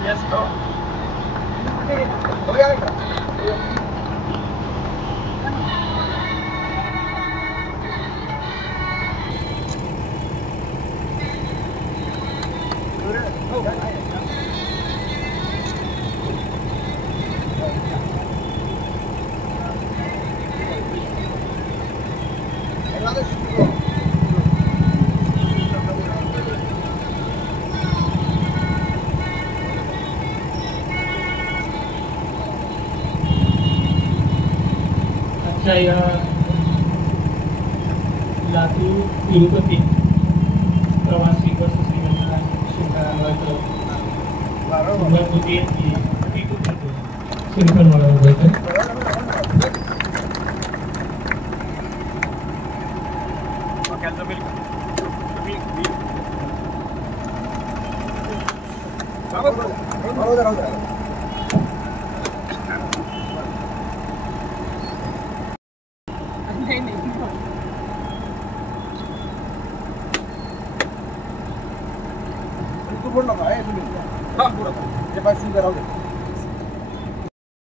Yes, go. या लातूर तिरुपती प्रवासी बस सेवेचा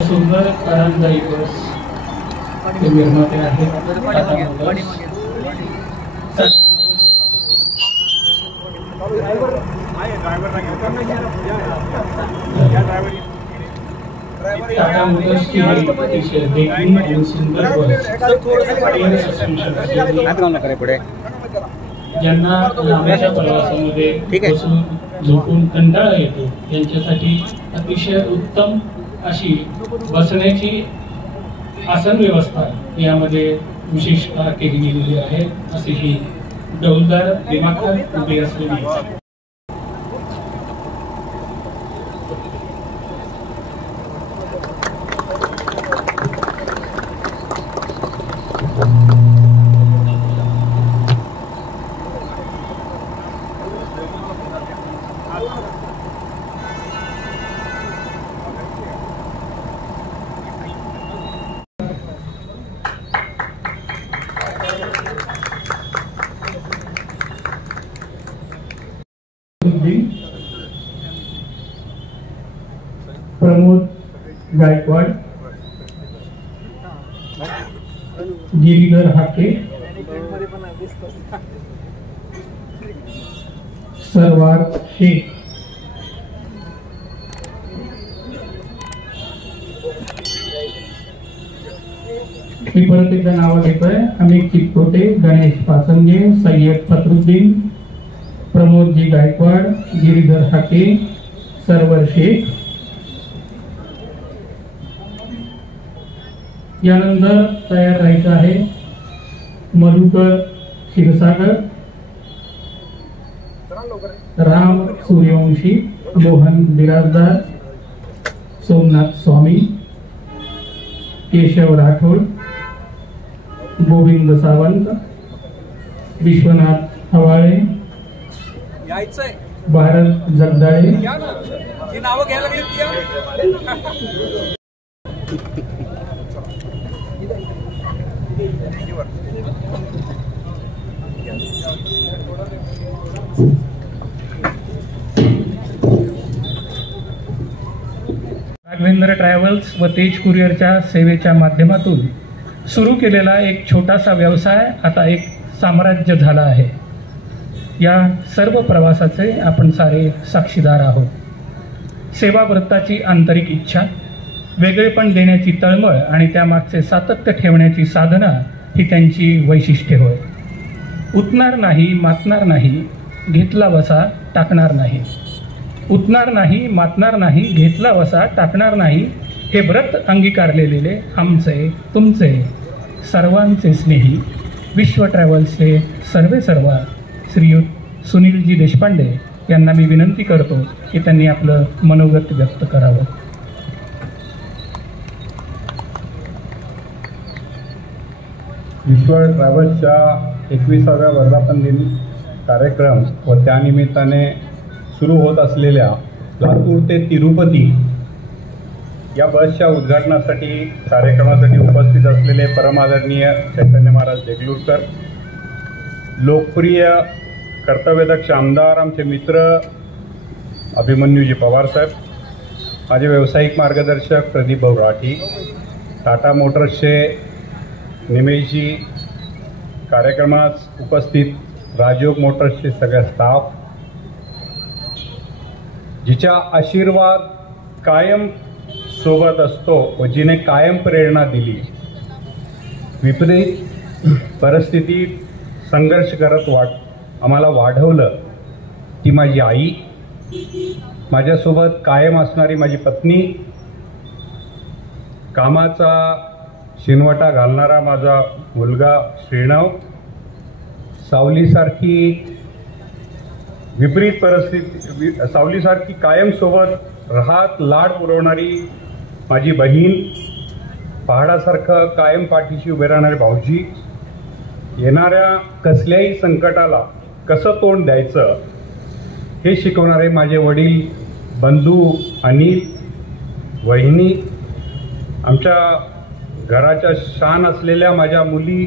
सुंदर आरामदायी बस के निर्माते आहेत टाटा मोटर्सची अतिशय देखील आणि सुंदर बस ज्यांना लांबच्या प्रवासामध्ये बसून झोपून कंटाळा येतो यांच्यासाठी अतिशय उत्तम अशी बसण्याची आसन व्यवस्था यामध्ये विशेषतः केली गेलेली आहे असे ही डौलदार दिमाखात उभी असलेली फतुद्दीन, प्रमोद गायकवाड, गिरीधर हाके, सरवार शेख, मी परत एकदा नाव घेतोय. अमित चितकोटे, गणेश पासंगे, सय्यद फतरुद्दीन, प्रमोदजी गायकवाड, गिरीधर हाके, सरवर शेख. यानंतर तयार राहायचं आहे मधुकर क्षीरसागर, राम सूर्यवंशी, मोहन बिराजदार, सोमनाथ स्वामी, केशव राठोड, गोविंद सावंत, विश्वनाथ हवाळे, भारत जगदाळे. राघवेंद्र ट्रॅव्हल्स व तेज कुरिअरच्या सेवेच्या माध्यमातून सुरू केलेला एक छोटासा व्यवसाय आता एक साम्राज्य झाला आहे. या सर्व प्रवासाचे आपण सारे साक्षीदार आहोत. सेवाव्रताची आंतरिक इच्छा, वेगळेपण देण्याची तळमळ आणि त्यामागचे सातत्य ठेवण्याची साधना ही त्यांची वैशिष्ट्ये होय. उतणार नाही, मातणार नाही, घेतला वसा टाकणार नाही. उतणार नाही, मातणार नाही, घेतला वसा टाकणार नाही, हे व्रत अंगीकारलेले आमचे तुमचे सर्वांचे स्नेही विश्व ट्रॅव्हल्सचे सर्वेसर्वा श्रीयुत सुनीलजी देशपांडे यांना मी विनंती करतो की त्यांनी आपलं मनोगत व्यक्त करावं. विश्व ट्रॅव्हल्सच्या 21व्या वर्धापन दिन कार्यक्रम व त्यानिमित्ताने सुरू होत असलेल्या लातूर ते तिरुपती या बसच्या उद्घाटनासाठी कार्यक्रमासाठी उपस्थित असलेले परमादरणीय चैतन्य महाराज देगलूरकर, लोकप्रिय कर्तव्यदक्ष आमदार, आमचे मित्र अभिमन्यूजी पवारसाहेब, माझे व्यावसायिक मार्गदर्शक प्रदीप भाऊ राठी, टाटा मोटर्सचे निमेशजी, कार्यक्रमास उपस्थित राजयोग मोटर्सचे सगळ्या स्टाफ, जिचा आशीर्वाद कायम सोबत असतो व जिने कायम प्रेरणा दिली, विपरीत परिस्थितीत संघर्ष करत आम्हाला वाढवलं, ती माझी आई, माझ्यासोबत कायम असणारी माझी पत्नी, कामाचा शिनवटा घालणारा माझा मुलगा श्रीणव, सावलीसारखी विपरीत परिस्थिती सावलीसारखी कायम सोबत राहत लाड पुरवणारी माझी बहीण, पहाडासारखं कायम पाठीशी उभे राहणारे भाऊजी, येणाऱ्या कसल्याही संकटाला कसं तोंड द्यायचं हे शिकवणारे माझे वडील, बंधू अनिल, वहिनी, आमच्या घराच्या शान असलेल्या माझ्या मुली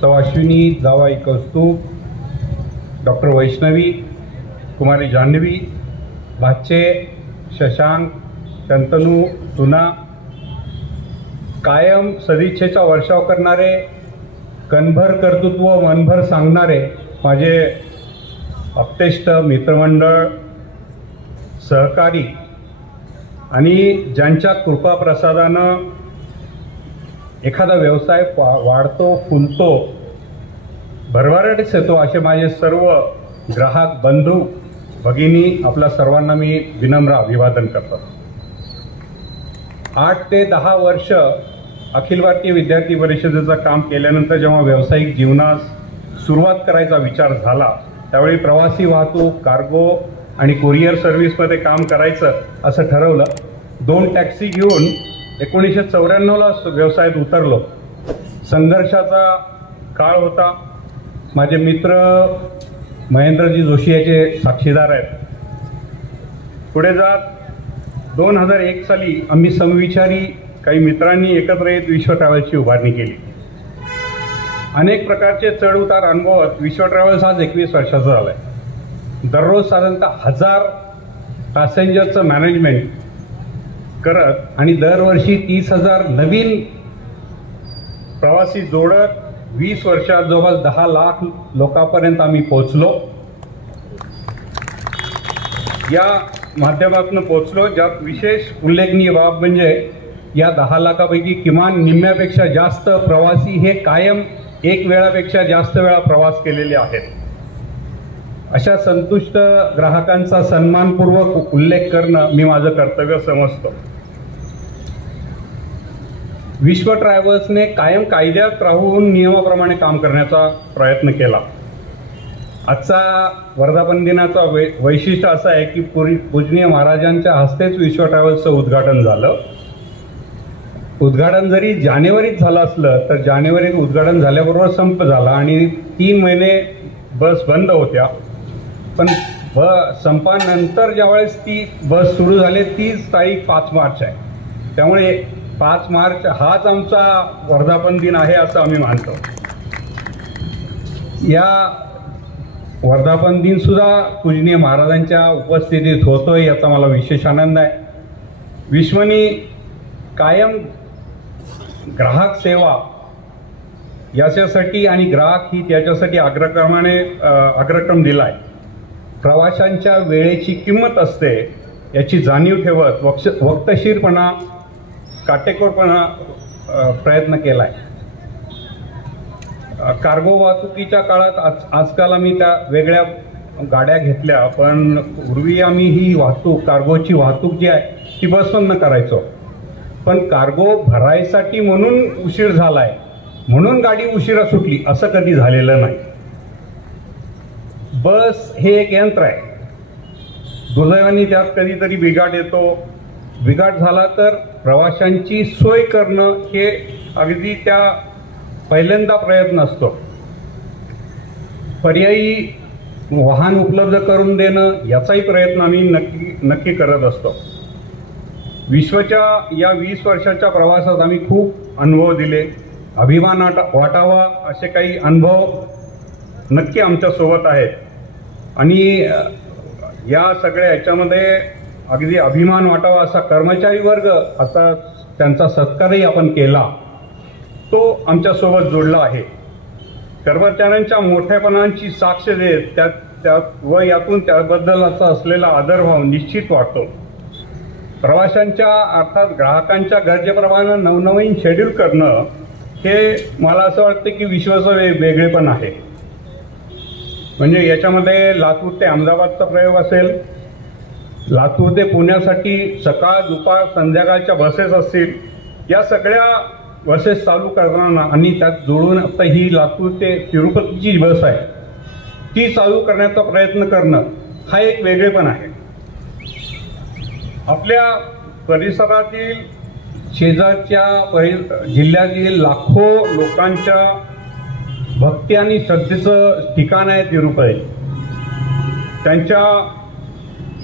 सौ अश्विनी, जावाई कौस्तुभ, डॉक्टर वैष्णवी, कुमारी जान्हवी, भाचे शशांक, शंतनू, सुना, कायम सदिच्छेचा वर्षाव करणारे, कणभर कर्तृत्व मनभर सांगणारे माझे अपतेष्ट मित्रमंडळ, सहकारी आणि ज्यांच्या कृपाप्रसादानं एखादा व्यवसाय वाढतो, फुलतो, भरभराटीस येतो, असे माझे सर्व ग्राहक बंधू भगिनी, आपल्या सर्वांना मी विनम्र अभिवादन करतो. 8 ते 10 वर्ष अखिल भारतीय विद्यार्थी परिषदेचं काम केल्यानंतर जेव्हा व्यावसायिक जीवनास सुरुवात करायचा विचार झाला, त्यावेळी प्रवासी वाहतूक, कार्गो आणि कुरिअर सर्व्हिसमध्ये काम करायचं असं ठरवलं. 2 टॅक्सी घेऊन 1994ला व्यवसायात उतरलो. संघर्षाचा काळ होता. माझे मित्र महेंद्रजी जोशी याचे साक्षीदार आहेत. पुढे जात 2001 साली आम्ही समविचारी काही मित्रांनी एकत्र येत विश्व ट्रॅव्हल्सची उभारणी केली. अनेक प्रकारचे चढ उतार अनुभवत विश्व ट्रॅव्हल्स आज 21 वर्षाचा झाला आहे. दररोज साधारणतः 1000 पॅसेंजरचं मॅनेजमेंट करत आणि दरवर्षी 30,000 नवीन प्रवासी जोडत 20 वर्षात जवळपास 10 लाख लोकांपर्यंत आम्ही पोहोचलो. या माध्यमातून पोहोचलो. ज्यात विशेष उल्लेखनीय बाब म्हणजे या 10 लाखापैकी किमान निम्म्यापेक्षा जास्त प्रवासी हे कायम एक वेळापेक्षा जास्त वेळा प्रवास केलेले आहेत. अशा संतुष्ट ग्राहकांचा सन्मानपूर्वक उल्लेख करणं मी माझं कर्तव्य समजतो. विश्व ट्रॅव्हल्सने कायम कायद्यात राहून नियमाप्रमाणे काम करण्याचा प्रयत्न केला. आजचा वर्धापन दिनाचा वैशिष्ट्य असं आहे की पूजनीय महाराजांच्या हस्तेच विश्व ट्रॅव्हल्सचं उद्घाटन झालं. उद्घाटन जरी जानेवारीत झालं असलं तर जानेवारीत उद्घाटन झाल्याबरोबर संप झाला आणि 3 महिने बस बंद होत्या. पण संपानंतर ज्यावेळेस ती बस सुरू झाली तीच तारीख 5 मार्च आहे. त्यामुळे 5 मार्च हाच आमचा वर्धापन दिन आहे असं आम्ही मानतो. या वर्धापन दिन सुद्धा पूजनीय महाराजांच्या उपस्थितीत होतोय याचा मला विशेष आनंद आहे. विश्वनी कायम ग्राहक सेवा याच्यासाठी आणि ग्राहक ही त्याच्यासाठी अग्रक्रम दिलाय. प्रवाशांच्या वेळेची किंमत असते याची जाणीव ठेवत वक्तशीरपणा काटेकोरपणा प्रयत्न केलाय. कार्गो वाहतुकीच्या काळात आजकाल आम्ही त्या वेगळ्या गाड्या घेतल्या, पण पूर्वी आम्ही ही वाहतूक कार्गोची वाहतूक जी आहे ती बसमधनं करायचो. पण कार्गो भरायसाठी म्हणून उशीर झालाय म्हणून गाडी उशिरा सुटली असं कधी झालेलं नाही. बस हे एक यंत्र आहे. दुर्दैवाने त्यात कधीतरी बिघाड येतो. बिघाड झाला तर प्रवाशांची सोय करणं हे अगदी त्या पहिल्यांदा प्रयत्न असतो. पर्यायी वाहन उपलब्ध करून देणं याचाही प्रयत्न आम्ही नक्की करत असतो. विश्वच्या या 20 वर्षाच्या प्रवासात आम्ही खूप अनुभव दिले. अभिमान वाटावा असे काही अनुभव नक्की आमच्यासोबत आहेत आणि या सगळ्या ह्याच्यामध्ये अगदी अभिमान वाटावा असा कर्मचारी वर्ग आता त्यांचा सत्कारही आपण केला तो आमच्यासोबत जोडला आहे. कर्मचाऱ्यांच्या मोठेपणाची साक्ष देत व यातून त्याबद्दलचा असलेला आदरभाव निश्चित वाटतो. प्रवाशांच्या अर्थात ग्राहकांच्या गरजेप्रमाणे नवनवीन शेड्यूल करणं हे मला असं वाटतं की विश्वाचं वेगळेपण आहे. म्हणजे याच्यामध्ये लातूर ते अहमदाबादचा प्रयोग असेल, लातूर ते पुण्यासाठी सकाळ दुपार संध्याकाळच्या बसेस असतील, या सगळ्या बसेस चालू करताना आणि त्यात जोडून आता ही लातूर ते तिरुपतीची बस आहे ती चालू करण्याचा प्रयत्न करणं हा एक वेगळेपण आहे. आपल्या परिसरातील शेजारच्या जिल्ह्यातील लाखो लोकांच्या भक्ती आणि श्रद्धेचं ठिकाण आहे तिरुपती. त्यांच्या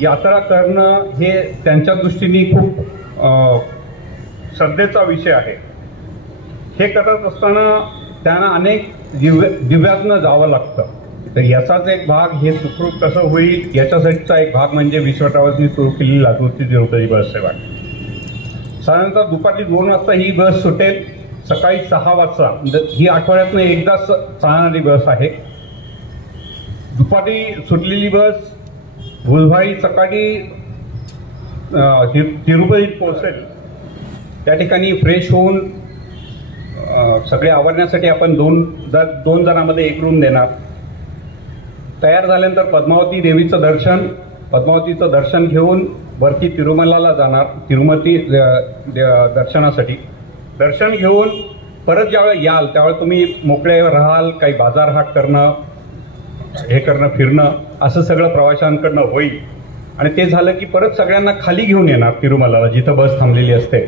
यात्रा करणं हे त्यांच्या दृष्टीने खूप श्रद्धेचा विषय आहे. हे करत असताना त्यांना अनेक दिव्यातनं जावं लागतं. तर याचाच एक भाग हे सुखरूप कसं होईल याच्यासाठीचा एक भाग म्हणजे विश्व ट्रॅव्हल्सनी सुरू केलेली लातूरची तिरुपती बस सेवा. साधारणतः दुपारी 2 वाजता ही बस सुटेल, सकाळी 6 वाजता. ही आठवड्यातनं एकदाच चालणारी बस आहे. दुपारी सुटलेली बस बुधवारी सकाळी तिरुपतीत पोहोचेल. त्या ठिकाणी फ्रेश होऊन सगळे आवरण्यासाठी आपण दोन जणांमध्ये एक रूम देणार. तयार झाल्यानंतर पद्मावतीचं दर्शन घेऊन वरती तिरुमलाला जाणार. तिरुमती दर्शनासाठी दर्शन घेऊन परत ज्यावेळेला याल त्यावेळेला तुम्ही मोकळे राहाल. काही बाजारहाट करणं हे करणं फिरणं असं सगळं प्रवाशांकडनं होईल. आणि ते झालं की परत सगळ्यांना खाली घेऊन येणार तिरुमलाला जिथं बस थांबलेली असते.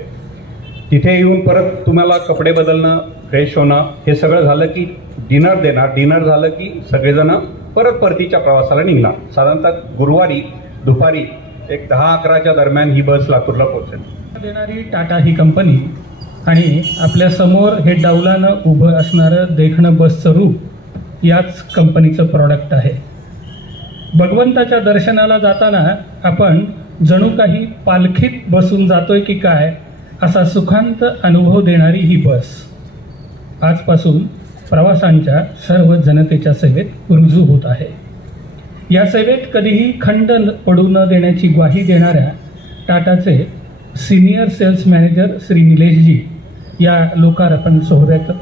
तिथे येऊन परत तुम्हाला कपडे बदलणं फ्रेश होणं हे सगळं झालं की डिनर देणार. डिनर झालं की सगळेजण परत परतीच्या प्रवासाला निघणार. साधारणतः गुरुवारी दुपारी एक 10-11च्या दरम्यान ही बस लातूरला पोहोचेल. देणारी टाटा ही कंपनी आणि आपल्या समोर हे डावलानं उभं असणारं देखणं बसचं रूप याच कंपनीचं प्रॉडक्ट आहे. भगवंताच्या दर्शनाला जाताना आपण जणू काही पालखीत बसून जातोय की काय असा सुखांत अनुभव देणारी ही बस आजपासून प्रवासांच्या सर्व जनतेच्या सेवेत रुजू होत आहे. या सेवेत कधीही खंड पडू न देण्याची ग्वाही देणाऱ्या टाटाचे senior sales manager Shri Nileshji या लोकार्पण सोहळ्यात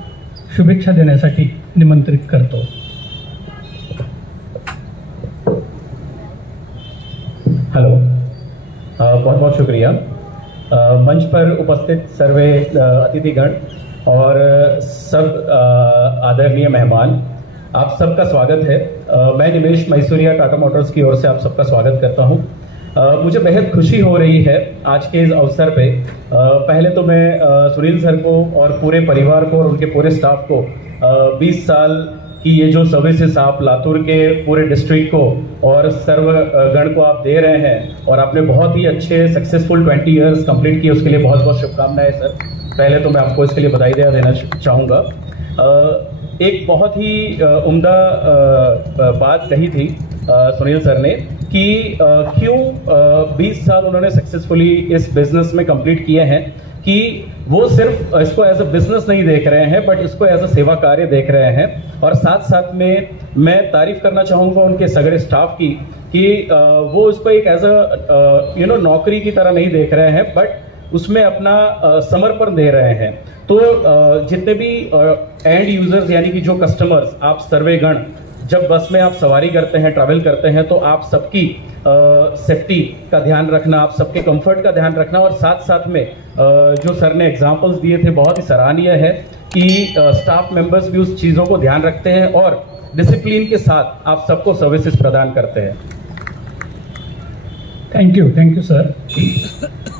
शुभेच्छा देण्यासाठी निमंत्रित करतो. हेलो, बहुत बहुत शुक्रिया. मंच पर उपस्थित सर्वे अतिथिगण और सब आदरणीय मेहमान, आप सबका स्वागत है. मैं निमेश मैसूरिया टाटा मोटर्स की ओर से आप सबका स्वागत करता हूं. मुझे बेहद खुशी हो रही है आज के इस अवसर पे. पहले तो मैं सुनील सर को और पूरे परिवार को और उनके पूरे स्टाफ को 20 साल की ये जो सर्विसेज आप लातूर के पूरे डिस्ट्रिक्ट को और सर्व गण को आप दे रहे हैं और आपने बहुत ही अच्छे सक्सेसफुल 20 इयर्स कंप्लीट किए, उसके लिए बहुत बहुत शुभकामनाएं सर. पहले तो मैं आपको इसके लिए बधाई देना चाहूँगा. एक बहुत ही उम्दा बात कही थी सुनील सर ने कि क्यों 20 साल उन्होंने सक्सेसफुली इस बिजनेस में कंप्लीट किए हैं, कि वो सिर्फ इसको एज अ बिजनेस नहीं देख रहे हैं बट इसको एज अ सेवा कार्य देख रहे हैं. और साथ साथ में मैं तारीफ करना चाहूँगा उनके सगरे स्टाफ की कि वो इसको एक एज अ नौकरी की तरह नहीं देख रहे हैं बट उसमें अपना समर्पण दे रहे हैं. तो जितने भी एंड यूजर्स यानी कि जो कस्टमर्स, आप सर्वेगण जब बस में आप सवारी करते हैं, ट्रैवल करते हैं, तो आप सबकी सेफ्टी का ध्यान रखना, आप सबके कंफर्ट का ध्यान रखना और साथ साथ में जो सर ने एग्जांपल्स दिए थे बहुत ही सराहनीय है कि स्टाफ मेंबर्स भी उस चीज़ों को ध्यान रखते हैं और डिसिप्लिन के साथ आप सबको सर्विसेज प्रदान करते हैं. Thank you sir.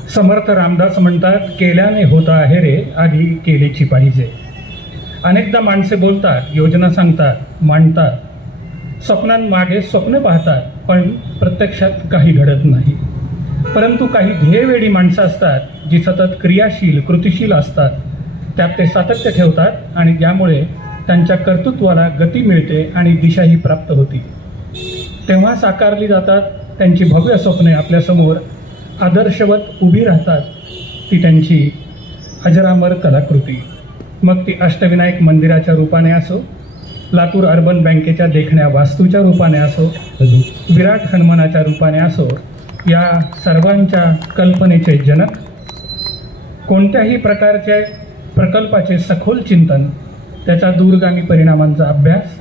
समर्थ रामदास म्हणतात, केल्याने होता आहे रे, आधी केलीची पाहिजे. अनेकदा माणसे बोलतात, योजना सांगतात, मांडतात, स्वप्नांमागे स्वप्न पाहतात, पण प्रत्यक्षात काही घडत नाही. परंतु काही ध्येयवेडी माणसं असतात जी सतत क्रियाशील, कृतिशील असतात. त्यात ते सातत्य ठेवतात आणि त्यामुळे त्यांच्या कर्तृत्वाला गती मिळते आणि दिशाही प्राप्त होती. तेव्हा साकारली जातात त्यांची भव्य स्वप्ने, आपल्यासमोर आदर्शवत उभी राहतात. ती त्यांची अजरामर कलाकृती, मग ती अष्टविनायक मंदिराच्या रूपाने असो, लातूर अर्बन बँकेच्या देखण्या वास्तूच्या रूपाने असो, विराट हनुमानाच्या रूपाने असो, या सर्वांच्या कल्पनेचे जनक, कोणत्याही प्रकारच्या प्रकल्पाचे सखोल चिंतन, त्याचा दूरगामी परिणामांचा अभ्यास,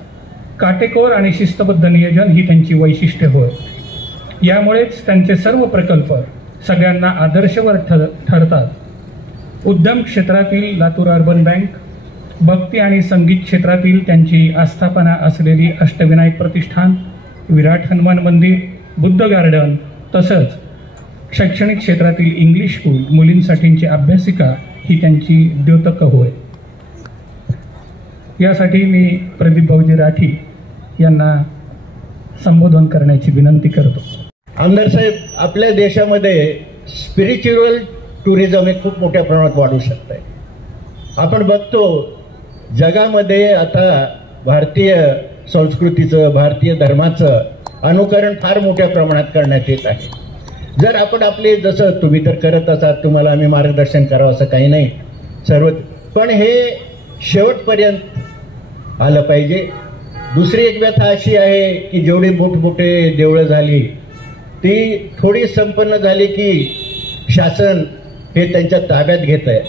काटेकोर आणि शिस्तबद्ध नियोजन ही त्यांची वैशिष्ट्ये होय. यामुळेच त्यांचे सर्व प्रकल्प सगळ्यांना आदर्शवर ठरतात. उद्यम क्षेत्रातील लातूर अर्बन बँक, भक्ती आणि संगीत क्षेत्रातील त्यांची आस्थापना असलेली अष्टविनायक प्रतिष्ठान, विराट हनुमान मंदिर, बुद्ध गार्डन, तसंच शैक्षणिक क्षेत्रातील इंग्लिश स्कूल, मुलींसाठीची अभ्यासिका ही त्यांची द्योतक होय. यासाठी मी प्रदीप भाऊजी राठी यांना संबोधन करण्याची विनंती करतो. आमदार साहेब, आपल्या देशामध्ये स्पिरिच्युअल टुरिझम हे खूप मोठ्या प्रमाणात वाढू शकत आहे. आपण बघतो जगामध्ये आता भारतीय संस्कृतीचं, भारतीय धर्माचं अनुकरण फार मोठ्या प्रमाणात करण्यात येत आहे. जर आपण आपले, जसं तुम्ही तर करत असाल, तुम्हाला आम्ही मार्गदर्शन करावं असं काही नाही सर्व, पण हे शेवटपर्यंत आलं पाहिजे. दुसरी एक व्यथा अशी आहे की जेवढी मोठमोठे देवळं झाली ती थोडी संपन्न झाली की शासन हे त्यांच्या ताब्यात घेत आहे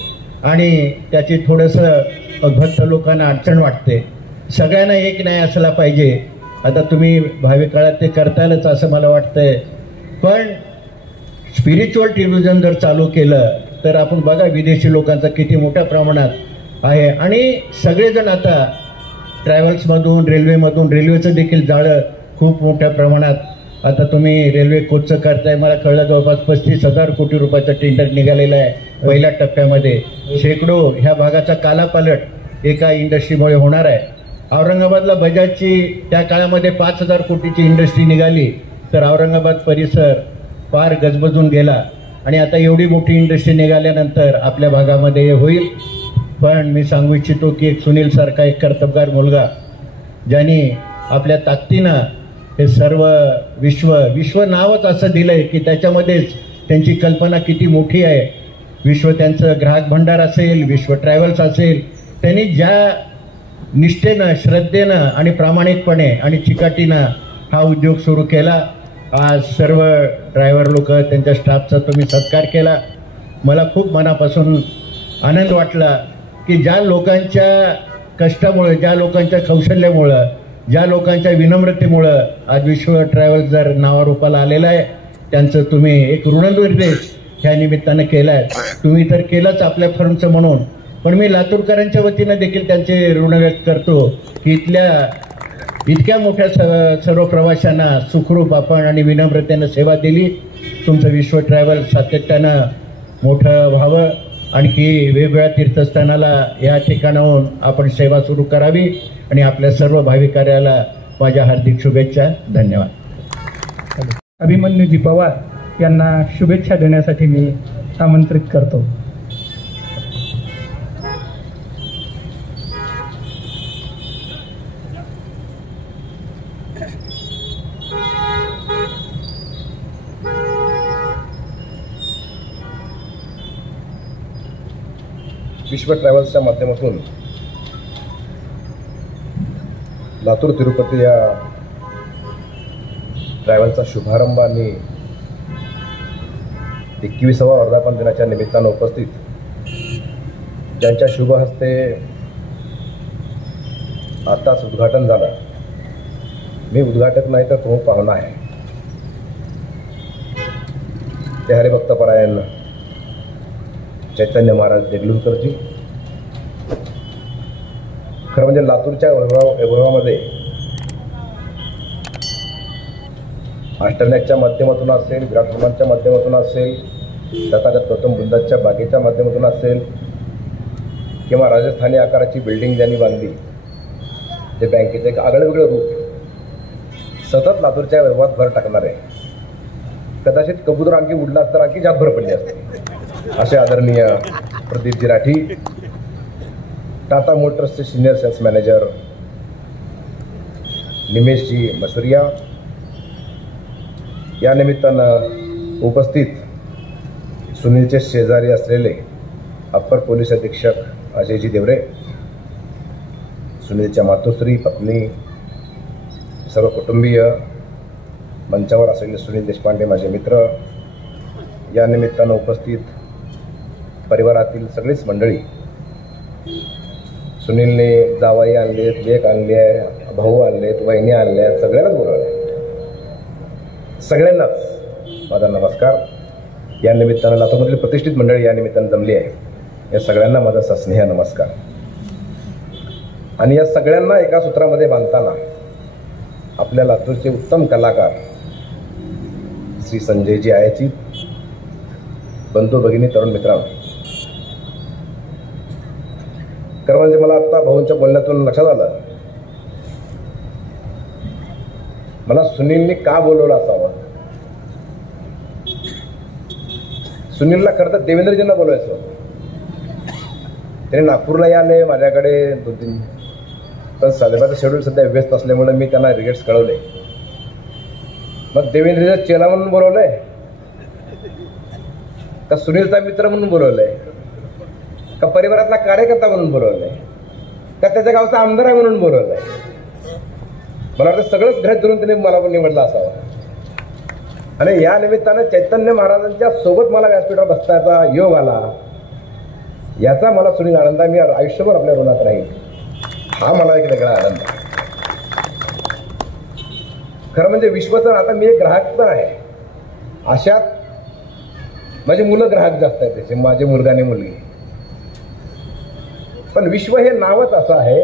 आणि त्याची थोडंसं भक्त लोकांना अडचण वाटते. सगळ्यांना एक न्याय असला पाहिजे. आता तुम्ही भावी काळात ते करतालच असं मला वाटतंय. पण स्पिरिच्युअल टुरिझम जर चालू केलं तर आपण बघा विदेशी लोकांचा किती मोठ्या प्रमाणात आहे. आणि सगळेजण आता ट्रॅव्हल्समधून, रेल्वेचं देखील जाळं खूप मोठ्या प्रमाणात, आता तुम्ही रेल्वे कोचचं करताय, मला कळलं जवळपास 35,000 कोटी रुपयाचं टेंडर निघालेलं आहे पहिल्या टप्प्यामध्ये. शेकडो ह्या भागाचा कालापालट एका इंडस्ट्रीमुळे होणार आहे. औरंगाबादला बजाजची त्या काळामध्ये 5,000 कोटीची इंडस्ट्री निघाली तर औरंगाबाद परिसर फार गजबजून गेला आणि आता एवढी मोठी इंडस्ट्री निघाल्यानंतर आपल्या भागामध्ये होईल. पण मी सांगू इच्छितो की एक सुनील सारखा एक कर्तबगार मुलगा ज्यांनी आपल्या ताकदीनं हे सर्व विश्व नावच असं दिलंय की त्याच्यामध्येच त्यांची कल्पना किती मोठी आहे. विश्व त्यांचं ग्राहक भंडार असेल, विश्व ट्रॅव्हल्स असेल, त्यांनी ज्या निष्ठेनं, श्रद्धेनं आणि प्रामाणिकपणे आणि चिकाटीनं हा उद्योग सुरू केला. आज सर्व ड्रायव्हर लोक, त्यांच्या स्टाफचा तुम्ही सत्कार केला. मला खूप मनापासून आनंद वाटला की ज्या लोकांच्या कष्टामुळे, ज्या लोकांच्या कौशल्यामुळं, ज्या लोकांच्या विनम्रतेमुळं आज विश्व ट्रॅव्हल्स जर नावारूपाला आलेलं आहे, त्यांचं तुम्ही एक ऋणनिर्देश ह्या निमित्तानं केला आहे. तुम्ही तर केलंच आपल्या फर्मचं म्हणून, पण मी लातूरकरांच्या वतीनं देखील त्यांचे ऋण व्यक्त करतो की इतक्या मोठ्या सर्व प्रवाशांना सुखरूप आपण आणि विनम्रतेनं सेवा दिली. तुमचं विश्व ट्रॅव्हल सातत्यानं मोठं व्हावं, आणखी वेगवेगळ्या तीर्थस्थानाला या ठिकाणाहून आपण सेवा सुरू करावी आणि आपल्या सर्व भाविकार्याला माझ्या हार्दिक शुभेच्छा. धन्यवाद. अभिमन्यूजी पवार यांना शुभेच्छा देण्यासाठी मी आमंत्रित करतो. विश्व ट्रॅव्हल्सच्या माध्यमातून लातूर तिरुपती या ट्रॅव्हलचा शुभारंभ आणि 21वा वर्धापन दिनाच्या निमित्तानं उपस्थित ज्यांच्या शुभ हस्ते आताच उद्घाटन झालं. मी उद्घाटक नाही तर तो पाहुणा आहे. ते हरिभक्तपरायण चैतन्य महाराज देगलूरकरजी. खरं म्हणजे लातूरच्या वैभवामध्ये अष्टविनायकच्या माध्यमातून असेल, विराट हनुमानच्या माध्यमातून असेल, तथागत गौतम बुद्धाच्या बागेच्या माध्यमातून असेल, किंवा राजस्थानी आकाराची बिल्डिंग ज्यांनी बांधली, ते बँकेचं एक आगळंवेगळं रूप सतत लातूरच्या वैभवात भर टाकणार आहे. कदाचित कबूतर आणखी उडला असता, आणखी जात भर पडली असते. असे आदरणीय प्रदीपजी राठी, टाटा मोटर्सचे senior sales manager Nimeshji Masuriya, या निमित्तानं उपस्थित सुनीलचे शेजारी असलेले अप्पर पोलीस अधीक्षक अजयजी देवरे, सुनीलच्या मातोश्री, पत्नी, सर्व कुटुंबीय, मंचावर असलेले सुनील देशपांडे माझे मित्र, या निमित्तानं उपस्थित परिवारातील सगळीच मंडळी. सुनीलने जावाई आणलेत, लेक आणली आहे, भाऊ आणलेत, वहिनी आणल्या आहेत, सगळ्यांनाच बोलावलं. सगळ्यांनाच माझा नमस्कार. या निमित्तानं लातूरमधील प्रतिष्ठित मंडळी या निमित्तानं जमली आहे. या सगळ्यांना माझा सस्नेह नमस्कार. आणि या सगळ्यांना एका सूत्रामध्ये बांधताना आपल्या लातूरचे उत्तम कलाकार श्री संजयजी आयाची, बंधू भगिनी, तरुण मित्रांनो, खरं म्हणजे मला आत्ता भाऊंच्या बोलण्यातून लक्षात आलं, मला सुनीलने का बोलवलं असावं. सुनीलला खरं तर देवेंद्रजींना बोलवायचं. त्याने नागपूरला आले माझ्याकडे 2-3, पण साधेबाचं शेड्यूल सध्या व्यस्त असल्यामुळे मी त्यांना रिगेट्स कळवले. मग देवेंद्रजीचा चेला म्हणून बोलवलंय का सुनीलचा मित्र म्हणून बोलवलंय का परिवारातला कार्यकर्ता म्हणून बोलवलंय का त्याच्या गावचा आमदार आहे म्हणून बोलवलंय. मला वाटतं सगळंच घरात धरून त्याने मला पण निवडला असावा. आणि या निमित्तानं चैतन्य महाराजांच्या सोबत मला व्यासपीठावर बसण्याचा योग आला, याचा मला सुनील आनंद आहे. मी आयुष्यभर आपल्या ऋणात राहील. हा मला एक वेगळा आनंद आहे. खरं म्हणजे विश्वाचं आता मी एक ग्राहक पण आहे. अशात माझी मुलं ग्राहक जास्त आहेत, त्याचे माझे मुलगा आणि मुलगी. पण विश्व हे नावच असं आहे,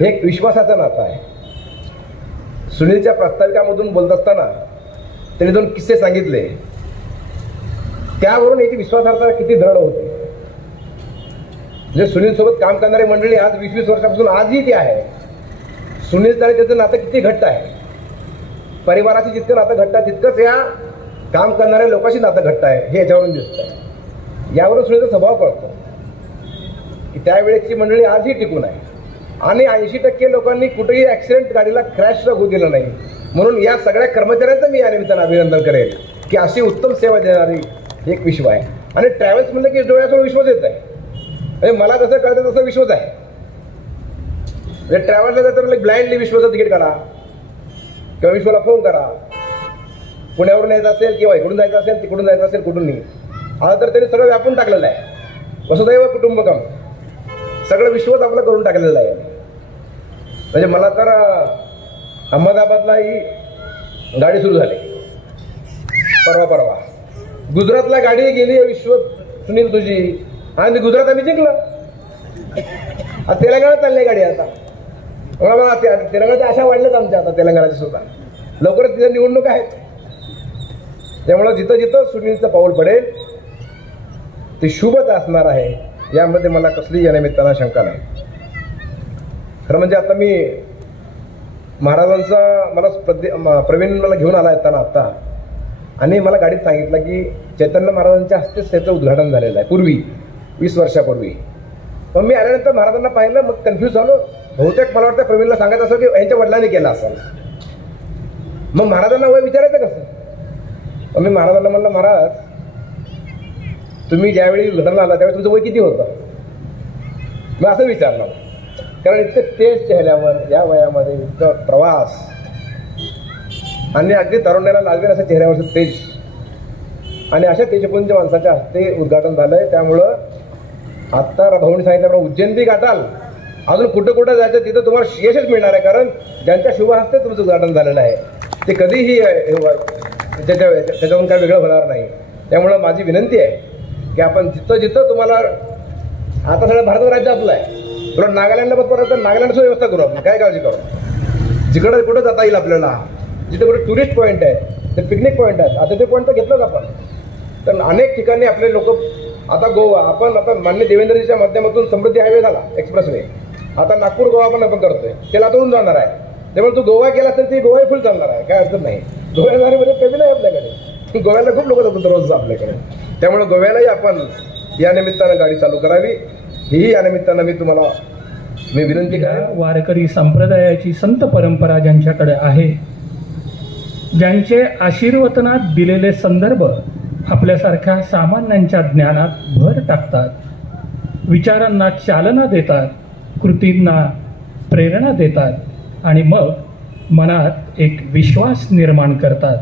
हे एक विश्वासाचं नातं आहे. सुनीलच्या प्रास्ताविकामधून बोलत असताना त्यांनी 2 किस्से सांगितले, त्यावरून याची विश्वासार्हता किती दृढ होते. म्हणजे सुनील सोबत काम करणारी मंडळी आज 20-20 वर्षापासून आजही ती आहे. सुनीलचं आणि त्याचं नातं किती घट्ट आहे. परिवाराशी जितकं नातं घट्ट आहे तितकंच या काम करणाऱ्या लोकांशी नातं घट्ट आहे, हे याच्यावरून दिसतंय. यावरून सुनीलचा स्वभाव कळतो की त्यावेळेची मंडळी आजही टिकून आहे. आणि 80% लोकांनी कुठेही ॲक्सिडेंट गाडीला क्रॅश होऊ दिलं नाही. म्हणून या सगळ्या कर्मचाऱ्यांचं मी या निमित्तानं अभिनंदन करेल की अशी उत्तम सेवा देणारी एक विश्व आहे. आणि ट्रॅव्हल्स म्हणलं की डोळ्यासमोर विश्वच येत आहे. म्हणजे मला जसं कळतं तसं विश्वच आहे. म्हणजे ट्रॅव्हल्सला जातं ब्लाइंडली विश्वाचं तिकीट काढा किंवा विश्वाला फोन करा. पुण्यावरून यायचं असेल किंवा इकडून जायचं असेल तिकडून जायचं असेल कुठूनही, आता तर त्यांनी सगळं व्यापून टाकलेलं आहे. वसुदैव कुटुंबकम सगळं विश्वच आपलं करून टाकलेलं आहे. म्हणजे मला तर अहमदाबादला ही गाडी सुरू झाली परवा. गुजरातला गाडी गेली विश्व सुनील तुझी, आणि गुजरात आम्ही जिंकलं. तेलंगणात चालली गाडी आता. तेलंगणाच्या आशा वाढल्याच आमच्या आता तेलंगणाच्या सुद्धा. लवकरच तिथं निवडणूक आहेत. त्यामुळं जिथं जिथं सुनीलचं पाऊल पडेल ते शुभच असणार आहे, यामध्ये मला कसलीही या निमित्तानं शंका नाही. खरं म्हणजे आता मी महाराजांचा मला प्रवीण मला घेऊन आला येताना आता, आणि मला गाडीत सांगितलं की चैतन्य महाराजांच्या हस्तेच त्याचं उद्घाटन झालेलं आहे पूर्वी 20 वर्षापूर्वी. मग मी आल्यानंतर महाराजांना पाहिलं, मग कन्फ्यूज झालो. बहुतेक मला वाटतं प्रवीणला सांगायचं असं की यांच्या वडिलांनी केलं असेल. मग महाराजांना वय विचारायचं कसं? मग मी महाराजांना म्हणलं, महाराज तुम्ही ज्यावेळी लग्नाला आला त्यावेळी तुमचं वय किती होतं? मी असं विचारलं, कारण इतकं तेज चेहऱ्यावर या वयामध्ये इतकं प्रवास आणि अगदी तरुणाला लागेल असं चेहऱ्यावरचं तेज, आणि अशा तेजपुंज माणसाच्या हस्ते उद्घाटन झालंय. त्यामुळं आत्ता भाऊनी सांगितल्याप्रमाणे उज्जैन बी गाठाल, अजून कुठं कुठं जायचं तिथं तुम्हाला यशच मिळणार आहे. कारण ज्यांच्या शुभ हस्ते तुमचं उद्घाटन झालेलं आहे ते कधीही त्याच्यावरून काय वेगळं होणार नाही. त्यामुळं माझी विनंती आहे की आपण जिथं जिथं तुम्हाला, आता सगळं भारत राज्य आपलं आहे, तुला नागालँडला पण परत नागालँडची व्यवस्था करू आपण, काय काळजी करू. जिकडं कुठं जाता येईल आपल्याला, जिथे कुठे टुरिस्ट पॉईंट आहे, ते पिकनिक पॉईंट आहेत, आता ते पॉईंट तर घेतलंच आपण. तर अनेक ठिकाणी आपले लोक, आता गोवा आपण आता मान्य देवेंद्रजीच्या माध्यमातून समृद्धी हायवे झाला, एक्सप्रेसवे. आता नागपूर गोवा आपण करतोय, त्याला आतून जाणार आहे. त्यामुळे तू गोवा केला तर ती गोवा फुल चालणार आहे, काय अडचण नाही. गोव्याला जाण्यामध्ये कमी नाही आपल्याकडे, गोव्याला खूप लोक जातात रोज आपल्याकडे. त्यामुळे गोव्यालाही आपण या निमित्तानं गाडी चालू करावी, ही या निमित्तानं मी विनंती करेन. वारकरी संप्रदायाची संत परंपरा ज्यांच्याकडे आहे, ज्यांचे आशीर्वचनात दिलेले संदर्भ आपल्यासारख्या सामान्यांच्या ज्ञानात भर टाकतात, विचारांना चालना देतात, कृतींना प्रेरणा देतात, आणि मग मनात एक विश्वास निर्माण करतात.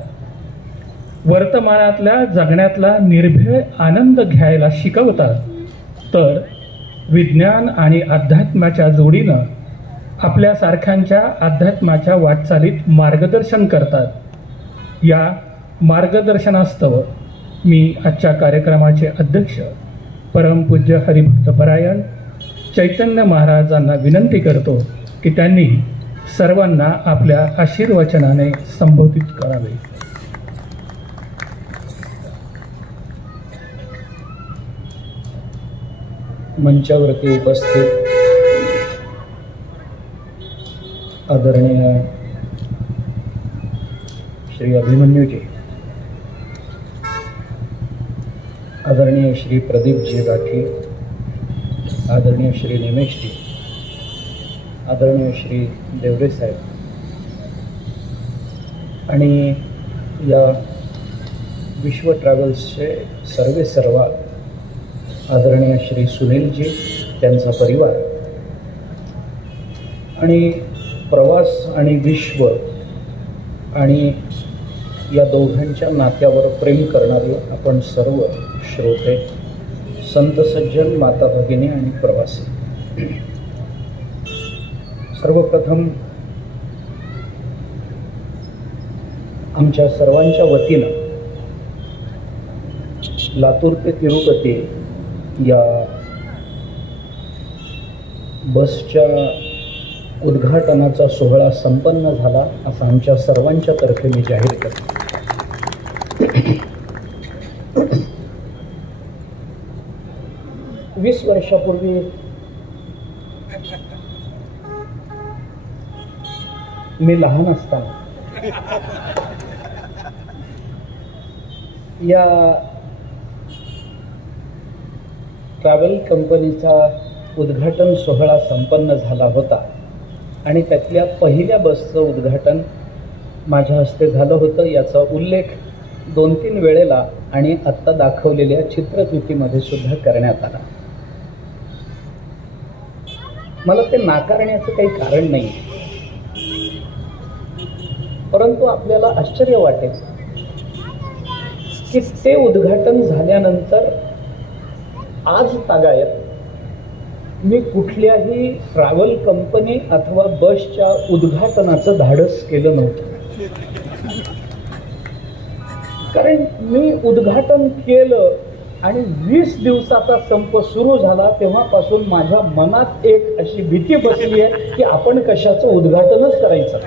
वर्तमानातल्या जगण्यातला निर्भय आनंद घ्यायला शिकवतात. तर विज्ञान आणि अध्यात्माच्या जोडीनं आपल्यासारख्यांच्या अध्यात्माच्या वाटचालीत मार्गदर्शन करतात. या मार्गदर्शनास्तव मी आजच्या कार्यक्रमाचे अध्यक्ष परमपूज्य हरिभक्तपरायण चैतन्य महाराजांना विनंती करतो की त्यांनी सर्वांना आपल्या आशीर्वचनाने संबोधित करावे. मंचावरती उपस्थित आदरणीय श्री अभिमन्यूजी, आदरणीय श्री प्रदीपजी राठी, आदरणीय श्री निमेशजी, आदरणीय श्री देवरे साहेब, आणि या विश्व ट्रॅव्हल्सचे सर्व आदरणीय श्री सुनीलजी, त्यांचा परिवार, आणि प्रवास आणि विश्व आणि या दोघांच्या नात्यावर प्रेम करणारे आपण सर्व श्रोते, संत सज्जन, माता भगिनी आणि प्रवासी, सर्वप्रथम आमच्या सर्वांच्या वतीनं लातूर ते तिरुपती या बसच्या उद्घाटनाचा सोहळा संपन्न झाला असं आमच्या सर्वांच्या तर्फे मी जाहीर करतो. 20 वर्षापूर्वी मी लहान असताना या ट्रॅव्हल कंपनीचा उद्घाटन सोहळा संपन्न झाला होता आणि त्यातल्या पहिल्या बसचं उद्घाटन माझ्या हस्ते झालं होतं. याचा उल्लेख 2-3 वेळेला आणि आत्ता दाखवलेल्या चित्रफितीमध्ये सुद्धा करण्यात आला. मला ते नाकारण्याचं काही कारण नाही, परंतु आपल्याला आश्चर्य वाटेल की ते उद्घाटन झाल्यानंतर आज तागायत मी कुठल्याही ट्रॅव्हल कंपनी अथवा बसच्या उद्घाटनाचं धाडस केलं नव्हतं. कारण मी उद्घाटन केलं आणि 20 दिवसाचा संप सुरू झाला तेव्हापासून माझ्या मनात एक अशी भीती बसली आहे की आपण कशाचं उद्घाटनच करायचं.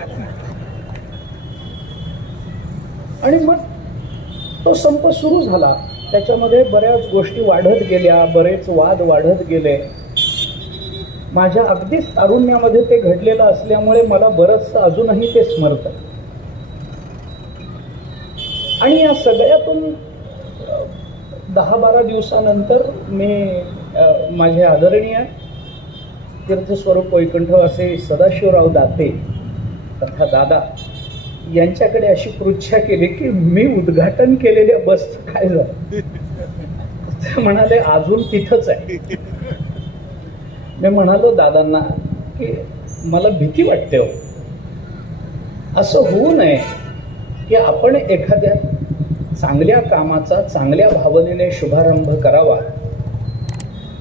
आणि मग तो संप सुरू झाला. त्याच्यामध्ये बऱ्याच गोष्टी वाढत गेल्या, बरेच वाद वाढत गेले. माझ्या अगदीच तारुण्यामध्ये ते घडलेलं असल्यामुळे मला बरंचसं अजूनही ते स्मरतं. आणि या सगळ्यातून 10-12 दिवसानंतर मी माझे आदरणीय तीर्थस्वरूप वैकुंठवासी सदाशिवराव दाते तथा दादा यांच्याकडे अशी पृच्छा केली की मी उद्घाटन केलेल्या बसचं काय झालं. ते म्हणाले अजून तिथंच आहे. मी म्हणालो दादांना की मला भीती वाटते हो, असं होऊ नये की आपण एखाद्या चांगल्या कामाचा चांगल्या भावनेने शुभारंभ करावा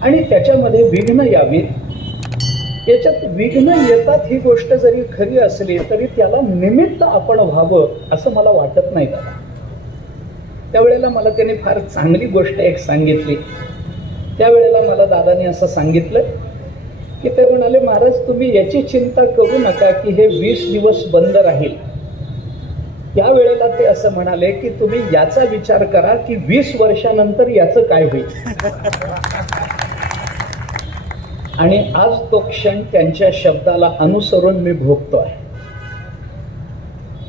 आणि त्याच्यामध्ये विघ्न यावीत. याच्यात विघ्न येतात ही गोष्ट जरी खरी असली तरी त्याला निमित्त आपण व्हावं असं मला वाटत नाही दादा. त्यावेळेला मला त्याने फार चांगली गोष्ट एक सांगितली. त्यावेळेला मला दादाने असं सांगितलं की ते म्हणाले महाराज तुम्ही याची चिंता करू नका की हे 20 दिवस बंद राहील. त्यावेळेला ते असं म्हणाले की तुम्ही याचा विचार करा की 20 वर्षानंतर याचं काय होईल. आणि आज तो क्षण त्यांच्या शब्दाला अनुसरून मी भोगतो आहे.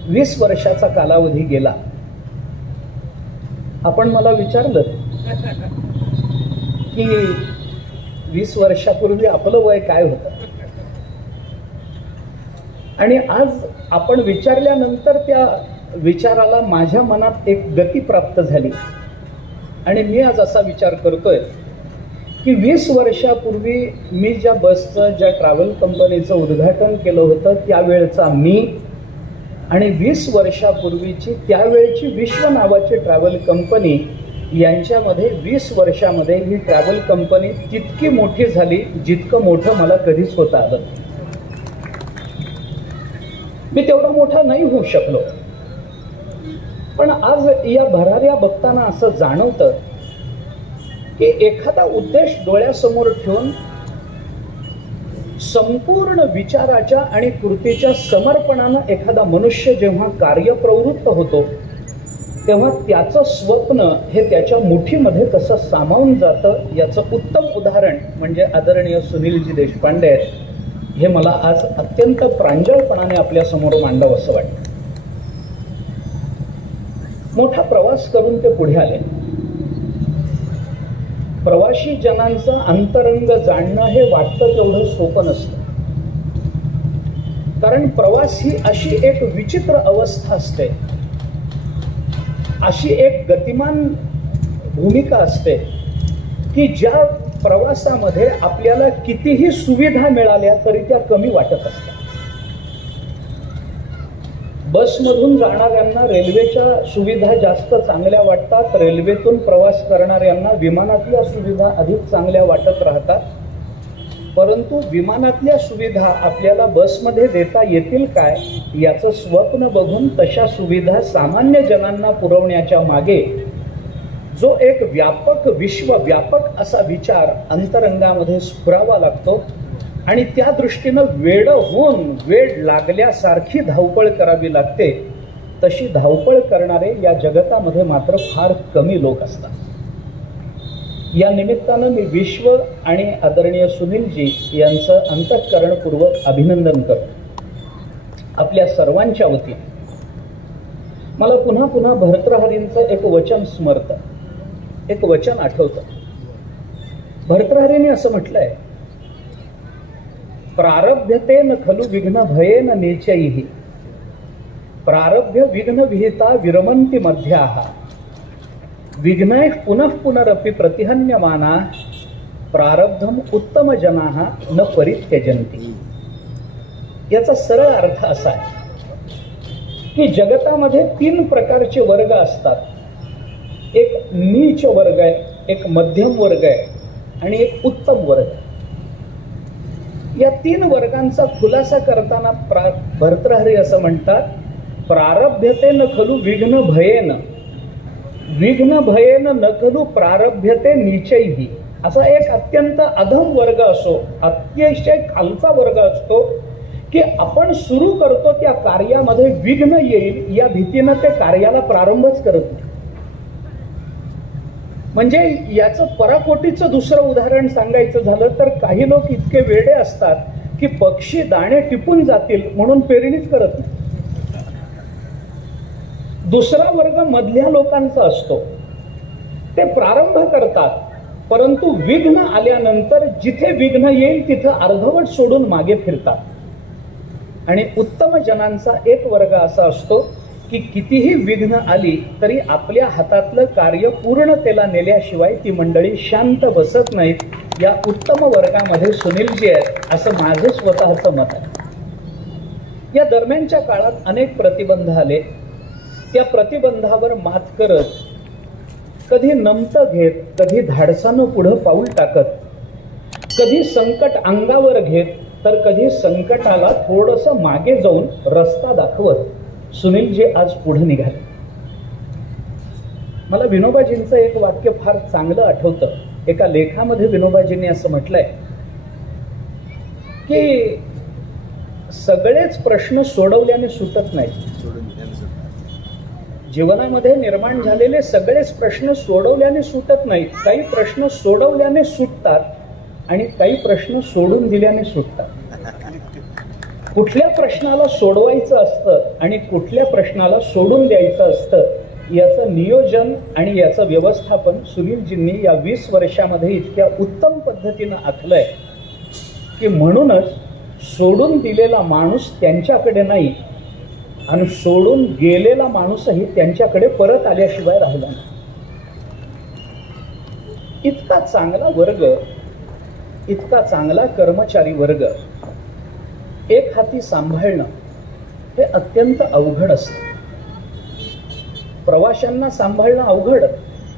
20 वर्षाचा कालावधी गेला. आपण मला विचारलं की 20 वर्षापूर्वी आपलं वय काय होतं, आणि आज आपण विचारल्यानंतर त्या विचाराला माझ्या मनात एक गती प्राप्त झाली. आणि मी आज असा विचार करतोय की 20 वर्षापूर्वी मी ज्या बसचं ज्या ट्रॅव्हल कंपनीचं उद्घाटन केलं होतं त्यावेळचा मी आणि 20 वर्षापूर्वीची त्यावेळची विश्व नावाची ट्रॅव्हल कंपनी यांच्यामध्ये 20 वर्षामध्ये ही ट्रॅव्हल कंपनी तितकी मोठी झाली जितकं मोठं मला कधीच होता आलं. मी तेवढा मोठा नाही होऊ शकलो, पण आज या भराऱ्या बघताना असं जाणवतं की एखादा उद्देश डोळ्यासमोर ठेवून संपूर्ण विचाराच्या आणि कृतीच्या समर्पणानं एखादा मनुष्य जेव्हा कार्यप्रवृत्त होतो तेव्हा त्याचं स्वप्न हे त्याच्या मुठीमध्ये कसं सामावून जातं याचं उत्तम उदाहरण म्हणजे आदरणीय सुनीलजी देशपांडे आहेत. हे मला आज अत्यंत प्रांजळपणाने आपल्या समोर मांडावं असं वाटतं. मोठा प्रवास करून ते पुढे आले. प्रवासी जनांचं अंतरंग जाणणं हे वाटतं तेवढं सोपं नसतं. कारण प्रवास ही अशी एक विचित्र अवस्था असते, अशी एक गतिमान भूमिका असते की ज्या प्रवासामध्ये आपल्याला कितीही सुविधा मिळाल्या तरी त्या कमी वाटत असतात. बसमधून जाणाऱ्यांना रेल्वेच्या सुविधा जास्त चांगल्या वाटतात, रेल्वेतून प्रवास करणाऱ्यांना विमानातल्या सुविधा अधिक चांगल्या वाटत राहतात. परंतु विमानातल्या सुविधा आपल्याला बसमध्ये देता येतील काय याचं स्वप्न बघून तशा सुविधा सामान्य जनांना पुरवण्याच्या मागे जो एक व्यापक विश्वव्यापक असा विचार अंतरंगामध्ये स्फुरावा लागतो आणि त्या दृष्टीनं वेड होऊन वेड लागल्यासारखी धावपळ करावी लागते. तशी धावपळ करणारे या जगतामध्ये मात्र फार कमी लोक असतात. या निमित्तानं मी विश्व आणि आदरणीय सुनीलजी यांचं अंतःकरणपूर्वक अभिनंदन करतो. आपल्या सर्वांच्या वतीने मला पुन्हा पुन्हा भर्तृहरींचं एक वचन स्मरतं, एक वचन आठवतं. भर्तृहरींनी असं म्हटलंय प्रारभ्यते न खलु विघ्न भयेन नेचैः प्रारभ्य विघ्न विहिता विरमन्ति मध्याः विघ्नैः पुनः पुनरपि प्रतिहन्यमाना प्रारब्धम उत्तम जनाः न परित्यजन्ति. याचा सरळ अर्थ असा आहे की जगतामध्ये 3 प्रकारचे वर्ग असतात. एक नीच वर्ग आहे, एक मध्यम वर्ग आहे आणि एक उत्तम वर्ग. या 3 वर्गांचा खुलासा करताना भर्तृहरी असं म्हणतात, प्रारभ्यते न खलु विघ्न भयेन विघ्न भयेन न खलु प्रारभ्यते नीचैः. असा एक अत्यंत अधम वर्ग असो, अतिशय खालचा वर्ग असतो की आपण सुरू करतो त्या कार्यामध्ये विघ्न येईल या भीतीनं ते कार्याला प्रारंभच करत नाही. म्हणजे याचं पराकोटीचं दुसरं उदाहरण सांगायचं झालं तर काही लोक इतके वेडे असतात की पक्षी दाणे टिपून जातील म्हणून पेरणीच करत नाही. दुसरा वर्ग मधल्या लोकांचा असतो, ते प्रारंभ करतात परंतु विघ्न आल्यानंतर जिथे विघ्न येईल तिथं अर्धवट सोडून मागे फिरतात. आणि उत्तम जनांचा एक वर्ग असा असतो की कितीही विघ्न आली तरी आपल्या हातातलं कार्य पूर्णतेला नेल्याशिवाय ती मंडळी शांत बसत नाहीत. या उत्तम वर्गामध्ये सुनीलजी आहेत असं माझं स्वतःचं मत आहे. या दरम्यानच्या काळात अनेक प्रतिबंध आले. त्या प्रतिबंधावर मात करत, कधी नमतं घेत, कधी धाडसानं पुढं पाऊल टाकत, कधी संकट अंगावर घेत तर कधी संकटाला थोडंसं मागे जाऊन रस्ता दाखवत सुनीलजी आज पुढे निघाले. मला विनोबाजींचं एक वाक्य फार चांगलं आठवतं. एका लेखामध्ये विनोबाजींनी असं म्हटलंय की सगळेच प्रश्न सोडवल्याने सुटत नाहीत. जीवनामध्ये निर्माण झालेले सगळेच प्रश्न सोडवल्याने सुटत नाहीत. काही प्रश्न सोडवल्याने सुटतात आणि काही प्रश्न सोडून दिल्याने सुटतात. कुठल्या प्रश्नाला सोडवायचं असतं आणि कुठल्या प्रश्नाला सोडून द्यायचं असतं याचं नियोजन आणि याचं व्यवस्थापन सुनीलजींनी या 20 वर्षामध्ये इतक्या उत्तम पद्धतीनं आखलंय की म्हणूनच सोडून दिलेला माणूस त्यांच्याकडे नाही आणि सोडून गेलेला माणूसही त्यांच्याकडे परत आल्याशिवाय राहिला नाही. इतका चांगला वर्ग, इतका चांगला कर्मचारी वर्ग एक हाती सांभाळणं हे अत्यंत अवघड असतं. प्रवाशांना सांभाळणं अवघड,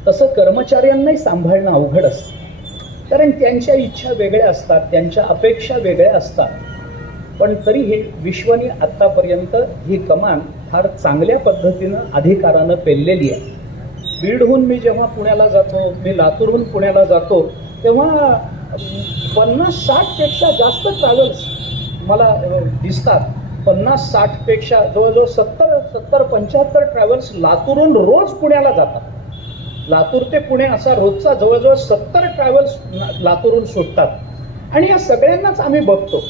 तसं कर्मचाऱ्यांनाही सांभाळणं अवघड असतं. कारण त्यांच्या इच्छा वेगळ्या असतात, त्यांच्या अपेक्षा वेगळ्या असतात. पण तरीही विश्वनी आत्तापर्यंत ही कमान फार चांगल्या पद्धतीनं अधिकारानं पेललेली आहे. बीडहून मी जेव्हा पुण्याला जातो, मी लातूरहून पुण्याला जातो तेव्हा 50-60 पेक्षा जास्त ट्रॅव्हल्स मला दिसतात. 50-60 पेक्षा जवळजवळ 70-75 ट्रॅव्हल्स लातूरहून रोज पुण्याला जातात. लातूर ते पुणे असा रोजचा जवळजवळ 70 ट्रॅव्हल्स लातूरहून सुटतात. आणि या सगळ्यांनाच आम्ही बघतो,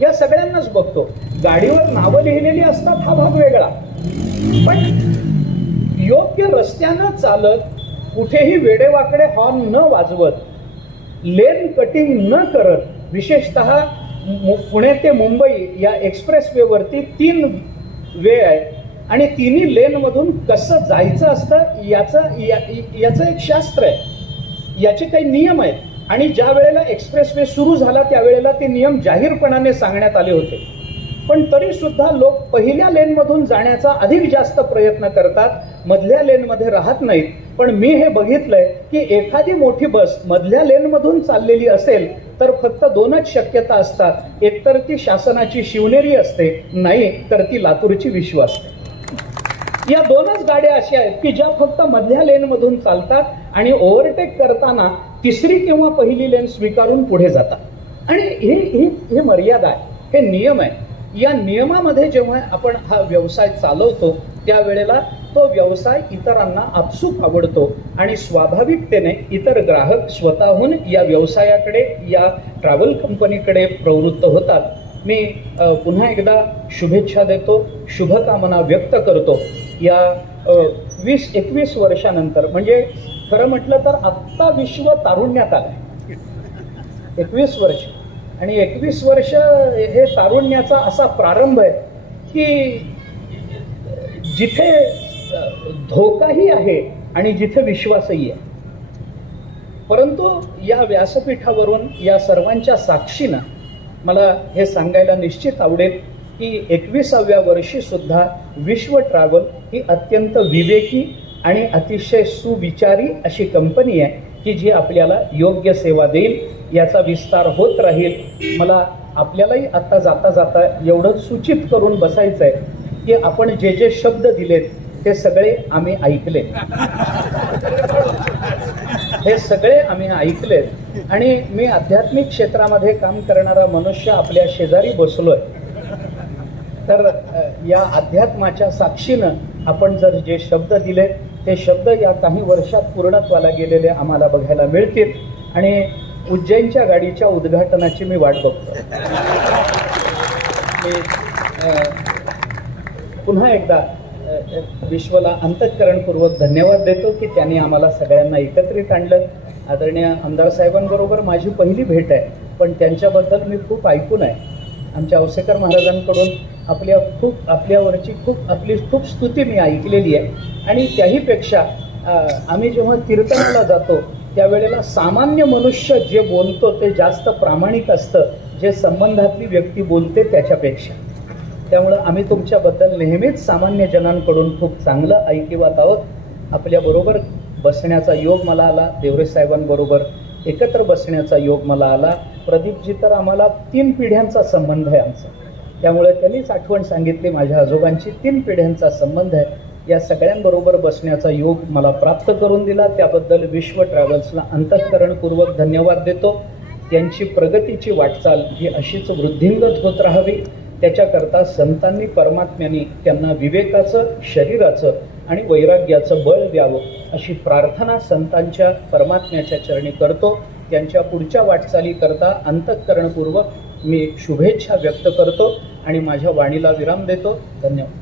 या सगळ्यांनाच बघतो. गाडीवर नावं लिहिलेली असतात हा भाग वेगळा, पण योग्य रस्त्यानं चालत, कुठेही वेडेवाकडे हॉर्न न वाजवत, लेन कटिंग न करत, विशेषतः पुणे ते मुंबई या एक्सप्रेस वेवरती 3 वे आहे आणि तिन्ही लेन मधून कसं जायचं असतं याचं एक शास्त्र आहे, याचे काही नियम आहेत. आणि ज्या वेळेला एक्सप्रेस वे सुरू झाला त्यावेळेला ते नियम जाहीरपणाने सांगण्यात आले होते. पण तरी सुद्धा लोक पहिल्या लेन मधून जाण्याचा अधिक जास्त प्रयत्न करतात, मधल्या लेन मध्ये राहत नाहीत. पण मी हे बघितलंय की एखादी मोठी बस मधल्या लेन मधून चाललेली असेल तर फक्त 2च शक्यता असतात. एकतर ती शासनाची शिवनेरी असते, नाही तर ती लातूरची विश्व असते. या 2च गाड्या अशा आहेत की ज्या फक्त मधल्या लेन मधून चालतात आणि ओव्हरटेक करताना तिसरी किंवा पहिली लेन स्वीकारून पुढे जातात. आणि हे मर्यादा आहे, हे नियम आहे. या नियमामध्ये जेव्हा आपण हा व्यवसाय चालवतो त्यावेळेला तो व्यवसाय इतरांना आपसूक आवडतो आणि स्वाभाविकतेने इतर ग्राहक स्वतःहून या व्यवसायाकडे, या ट्रॅव्हल कंपनीकडे प्रवृत्त होतात. मी पुन्हा एकदा शुभेच्छा देतो, शुभकामना व्यक्त करतो. या 20-21 वर्षानंतर, म्हणजे खरं म्हटलं तर आत्ता विश्व तारुण्यात आलंय. 21 वर्ष आणि 21 वर्ष हे तारुण्याचा असा प्रारंभ आहे की जिथे धोकाही आहे आणि जिथे विश्वासही आहे. परंतु या व्यासपीठावरून या सर्वांच्या साक्षीनं मला हे सांगायला निश्चित आवडेल की 21व्या वर्षी सुद्धा विश्व ट्रॅव्हल ही अत्यंत विवेकी आणि अतिशय सुविचारी अशी कंपनी आहे की जी आपल्याला योग्य सेवा देईल. याचा विस्तार होत राहील. मला आपल्यालाही आता जाता जाता एवढंच सूचित करून बसायचं आहे की आपण जे जे शब्द दिलेत ते सगळे आम्ही ऐकले. हे सगळे आम्ही ऐकलेत आणि मी आध्यात्मिक क्षेत्रामध्ये काम करणारा मनुष्य आपल्या शेजारी बसलोय. तर या अध्यात्माच्या साक्षीनं आपण जर जे शब्द दिले ते शब्द या काही वर्षात पूर्णत्वाला गेलेले आम्हाला बघायला मिळतील आणि उज्जैनच्या गाडीच्या उद्घाटनाची मी वाट बघतो. पुन्हा एकदा विश्वला अंतःकरणपूर्वक धन्यवाद देतो की त्यांनी आम्हाला सगळ्यांना एकत्रित आणलं. आदरणीय आमदार साहेबांबरोबर माझी पहिली भेट आहे, पण त्यांच्याबद्दल मी खूप ऐकून आहे. आमच्या औसेकर महाराजांकडून आपल्यावरची आपली खूप स्तुती मी ऐकलेली आहे आणि त्याहीपेक्षा आम्ही जेव्हा कीर्तनाला जातो त्यावेळेला सामान्य मनुष्य जे बोलतो ते जास्त प्रामाणिक असतं जे संबंधातली व्यक्ती बोलते त्याच्यापेक्षा. त्यामुळं आम्ही तुमच्याबद्दल नेहमीच सामान्य जनांकडून खूप चांगलं ऐकिवात आहोत. आपल्याबरोबर बसण्याचा योग मला आला, देवरे साहेबांबरोबर एकत्र बसण्याचा योग मला आला. प्रदीपजी तर आम्हाला 3 पिढ्यांचा संबंध आहे आमचा, त्यामुळे त्यांनीच आठवण सांगितली माझ्या आजोबांची. 3 पिढ्यांचा संबंध आहे. या सगळ्यांबरोबर बसण्याचा योग मला प्राप्त करून दिला, त्याबद्दल विश्व ट्रॅव्हल्सला अंतःकरणपूर्वक धन्यवाद देतो. त्यांची प्रगतीची वाटचाल ही अशीच वृद्धिंगत होत राहावी त्याच्याकरता संतांनी परमात्म्यांनी त्यांना विवेकाचं, शरीराचं आणि वैराग्याचं बळ द्यावं अशी प्रार्थना संतांच्या परमात्म्याच्या चरणी करतो. त्यांच्या पुढच्या वाटचालीकरता अंतःकरणपूर्वक मी शुभेच्छा व्यक्त करतो आणि माझ्या वाणीला विराम देतो. धन्यवाद.